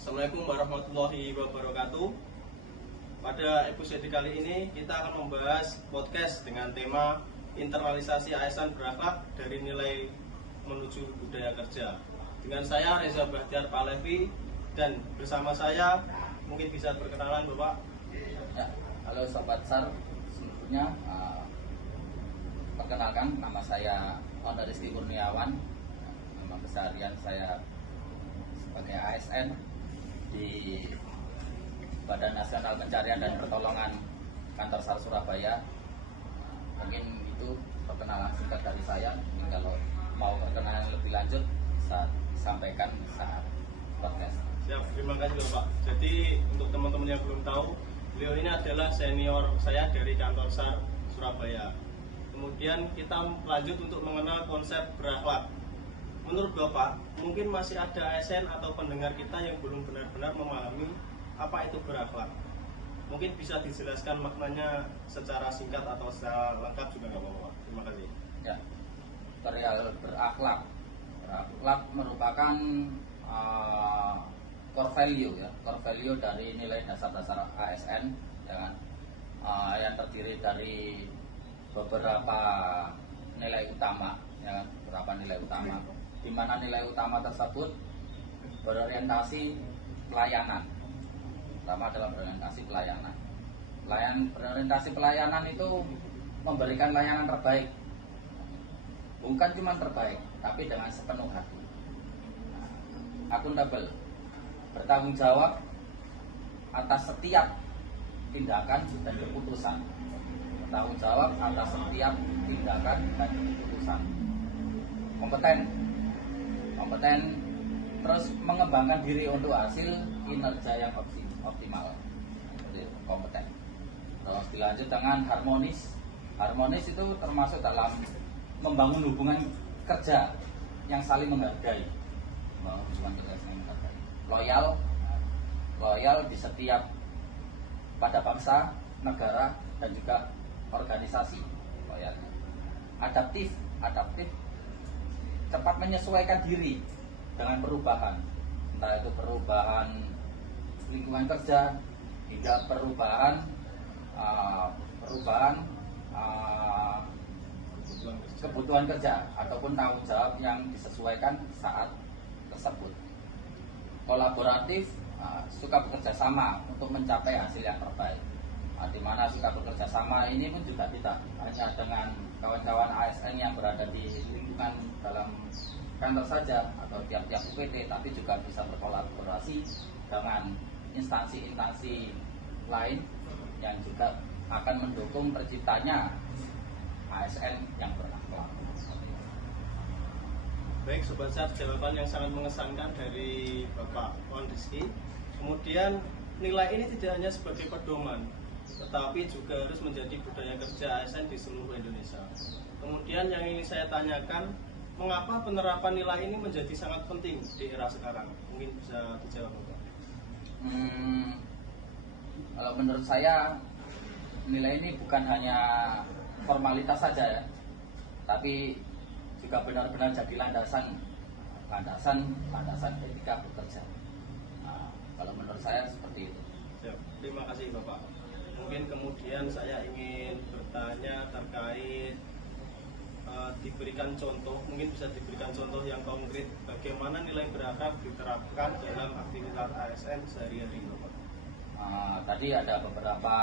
Assalamualaikum warahmatullahi wabarakatuh. Pada episode kali ini kita akan membahas podcast dengan tema internalisasi ASN berakhlak dari nilai menuju budaya kerja. Dengan saya Reza Bahtiar Palevi dan bersama saya mungkin bisa perkenalan Bapak. Ya, halo Sobat SAR seluruhnya. Perkenalkan, nama saya Onda Rizky Kurniawan. Nama keseharian saya sebagai ASN di Badan Nasional Pencarian dan Pertolongan Kantor SAR Surabaya. Mungkin itu perkenalan singkat dari saya. Kalau mau perkenalan lebih lanjut bisa disampaikan saat podcast. Siap, terima kasih Bapak. Jadi untuk teman-teman yang belum tahu, beliau ini adalah senior saya dari Kantor SAR Surabaya. Kemudian kita lanjut untuk mengenal konsep berakhlak. Menurut Bapak, mungkin masih ada ASN atau pendengar kita yang belum benar-benar memahami apa itu berakhlak. Mungkin bisa dijelaskan maknanya secara singkat atau secara lengkap juga nggak apa-apa. Terima kasih. Ya, perihal berakhlak. Berakhlak merupakan core value ya, core value dari nilai dasar-dasar ASN, ya kan? Yang terdiri dari beberapa nilai utama, ya kan? Beberapa nilai utama. Di mana nilai utama tersebut berorientasi pelayanan. Pertama adalah berorientasi pelayanan. Berorientasi pelayanan itu memberikan layanan terbaik. Bukan cuma terbaik, tapi dengan sepenuh hati. Akuntabel, bertanggung jawab atas setiap tindakan dan keputusan. Bertanggung jawab atas setiap tindakan dan keputusan. Kompeten, terus mengembangkan diri untuk hasil kinerja yang optimal. Jadi kompeten. Terus dilanjut dengan harmonis. Harmonis itu termasuk dalam membangun hubungan kerja yang saling menghargai. Loyal di setiap pada bangsa, negara dan juga organisasi. Loyal. Adaptif, cepat menyesuaikan diri dengan perubahan, entah itu perubahan lingkungan kerja hingga perubahan kebutuhan kerja ataupun tanggung jawab yang disesuaikan saat tersebut. Kolaboratif, suka bekerja sama untuk mencapai hasil yang terbaik. Di mana suka bekerja sama ini pun juga tidak hanya dengan kawan-kawan ASN yang berada di lingkungan dalam kantor saja atau tiap-tiap UPT, tapi juga bisa berkolaborasi dengan instansi-instansi lain yang juga akan mendukung terciptanya ASN yang berakhlak. Baik Sobat SAR, jawaban yang sangat mengesankan dari Bapak Wan Rizky. Kemudian nilai ini tidak hanya sebagai pedoman, tetapi juga harus menjadi budaya kerja ASN di seluruh Indonesia. Kemudian yang ingin saya tanyakan, mengapa penerapan nilai ini menjadi sangat penting di era sekarang? Mungkin bisa dijawab Bapak. Kalau menurut saya nilai ini bukan hanya formalitas saja ya, tapi juga benar-benar jadi landasan etika bekerja. Kalau menurut saya seperti itu. Terima kasih Bapak. Mungkin kemudian saya ingin bertanya terkait diberikan contoh, mungkin bisa diberikan contoh yang konkret bagaimana nilai berakhlak diterapkan dalam aktivitas ASN sehari-hari Bapak. Tadi ada beberapa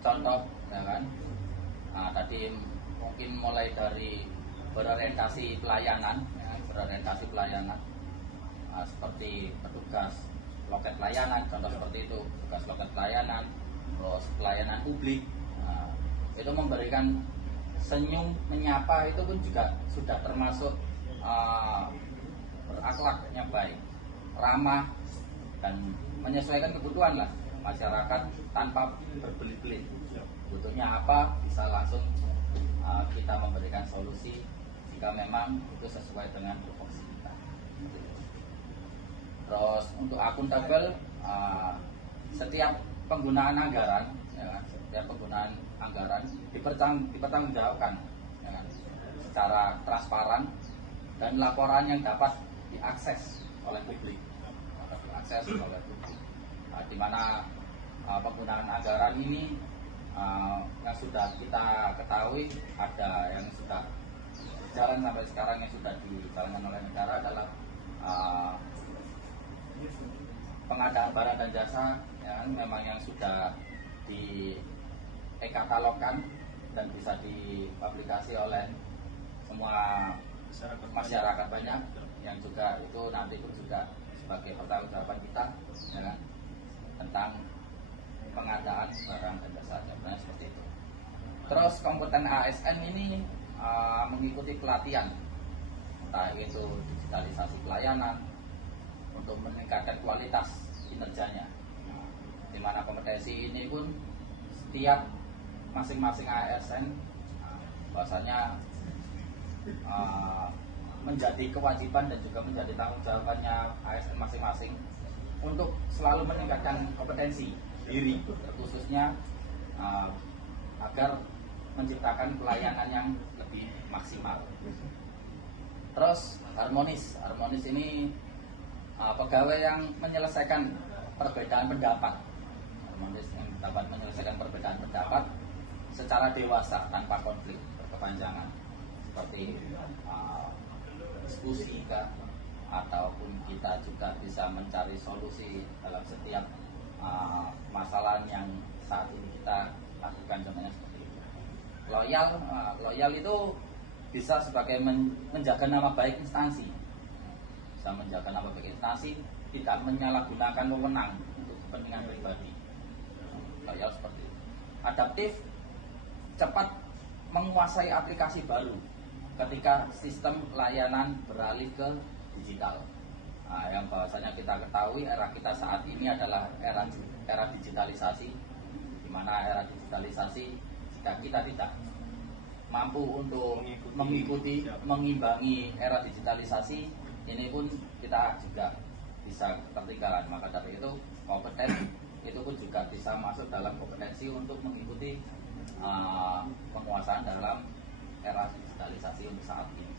contoh, ya kan? Tadi mungkin mulai dari berorientasi pelayanan, ya, seperti petugas loket pelayanan, contoh seperti itu, tugas loket pelayanan, terus pelayanan publik, itu memberikan senyum, menyapa, itu pun juga sudah termasuk berakhlaknya baik, ramah dan menyesuaikan kebutuhan lah masyarakat tanpa berbelit-belit. Butuhnya apa bisa langsung kita memberikan solusi jika memang itu sesuai dengan tupoksi kita. Terus untuk akuntabel, setiap penggunaan anggaran, ya, dipertanggungjawabkan, ya, secara transparan dan laporan yang dapat diakses oleh publik, akan diakses oleh publik. Di mana penggunaan anggaran ini yang sudah kita ketahui ada yang sudah berjalan sampai sekarang yang sudah dijalankan oleh negara adalah pengadaan barang dan jasa yang memang yang sudah di katalogkan dan bisa dipublikasi oleh semua masyarakat banyak, yang juga itu nanti pun juga sebagai pertanggungjawaban kita ya kan, tentang pengadaan barang dan jasa, sebenarnya seperti itu. Terus kompeten ASN ini mengikuti pelatihan, entah itu digitalisasi pelayanan untuk meningkatkan kualitas kinerjanya. Di mana kompetensi ini pun setiap masing-masing ASN bahwasanya menjadi kewajiban dan juga menjadi tanggung jawabannya ASN masing-masing untuk selalu meningkatkan kompetensi diri, khususnya agar menciptakan pelayanan yang lebih maksimal. Terus harmonis ini pegawai yang menyelesaikan perbedaan pendapat, harmonis yang dapat menyelesaikan perbedaan pendapat secara dewasa tanpa konflik berkepanjangan, seperti diskusi ataupun kita juga bisa mencari solusi dalam setiap masalah yang saat ini kita lakukan, contohnya seperti itu. Loyal itu bisa sebagai menjaga nama baik instansi, bisa menjaga nama baik instansi, tidak menyalahgunakan wewenang untuk kepentingan pribadi. Loyal seperti itu. Adaptif, cepat menguasai aplikasi baru ketika sistem layanan beralih ke digital. Yang bahwasanya kita ketahui era kita saat ini adalah era digitalisasi, di mana era digitalisasi jika kita tidak mampu untuk mengimbangi era digitalisasi ini pun kita juga bisa tertinggalan. Maka dari itu kompeten itu pun juga bisa masuk dalam kompetensi untuk mengikuti penguasaan dalam era digitalisasi untuk saat ini.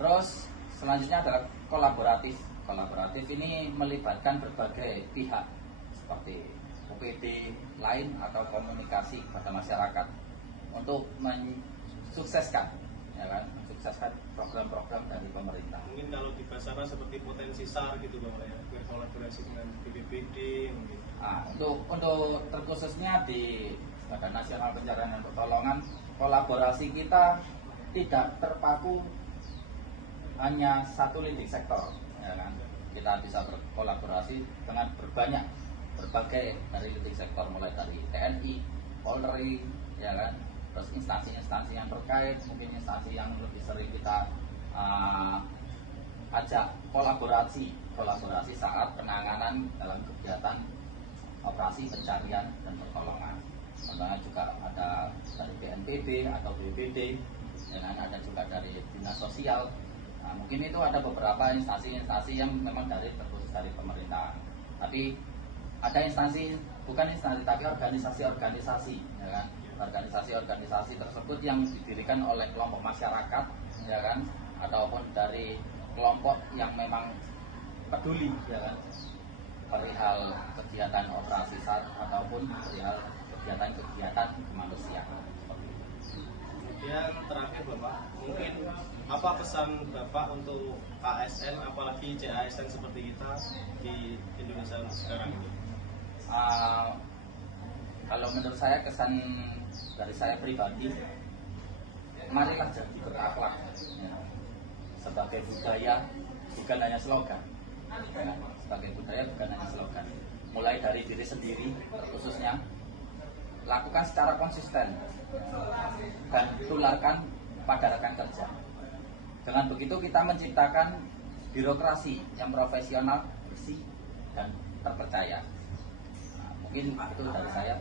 Terus selanjutnya adalah kolaboratif. Kolaboratif ini melibatkan berbagai pihak seperti OPD lain atau komunikasi kepada masyarakat untuk mensukseskan, ya kan, mensukseskan program-program dari pemerintah. Mungkin kalau di Basarnas seperti potensi SAR gitu Bang ya, berkolaborasi dengan BPBD mungkin. Untuk terkhususnya di Badan Nasional Pencarian dan Pertolongan, kolaborasi kita tidak terpaku hanya satu leading sektor, ya kan? Kita bisa berkolaborasi dengan berbagai dari leading sektor, mulai dari TNI, Polri, ya kan? Terus instansi-instansi yang terkait, mungkin instansi yang lebih sering kita ajak kolaborasi saat penanganan dalam kegiatan operasi pencarian dan pertolongan. Contohnya juga ada dari BNPB atau BPBD, dan ada juga dari Dinas Sosial. Mungkin itu ada beberapa instansi-instansi yang memang terkhusus dari pemerintah. Tapi ada instansi, bukan instansi tapi organisasi-organisasi, ya kan? Organisasi-organisasi tersebut yang didirikan oleh kelompok masyarakat, ya kan? Ataupun dari kelompok yang memang peduli, ya kan? Perihal kegiatan operasi SAR ataupun perihal kegiatan kemanusiaan. Kemudian terakhir Bapak, mungkin apa pesan Bapak untuk ASN, apalagi CASN seperti kita di Indonesia sekarang ini? Kalau menurut saya, kesan dari saya pribadi, marilah jadi berakhlak, ya. Sebagai budaya, bukan hanya slogan, ya. Sebagai budaya bukan hanya slogan. Mulai dari diri sendiri, khususnya lakukan secara konsisten dan tularkan pada rekan kerja. Dengan begitu kita menciptakan birokrasi yang profesional, bersih, dan terpercaya. Mungkin itu dari saya.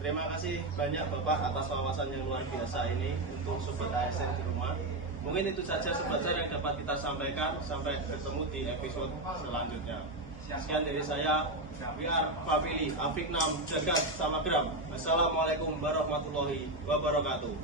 Terima kasih banyak Bapak atas wawasan yang luar biasa ini untuk Sobat ASN di rumah. Mungkin itu saja Sobat yang dapat kita sampaikan. Sampai ketemu di episode selanjutnya. Sekian dari saya, biar Family Afik 6 Jagat Samagram. Assalamualaikum warahmatullahi wabarakatuh.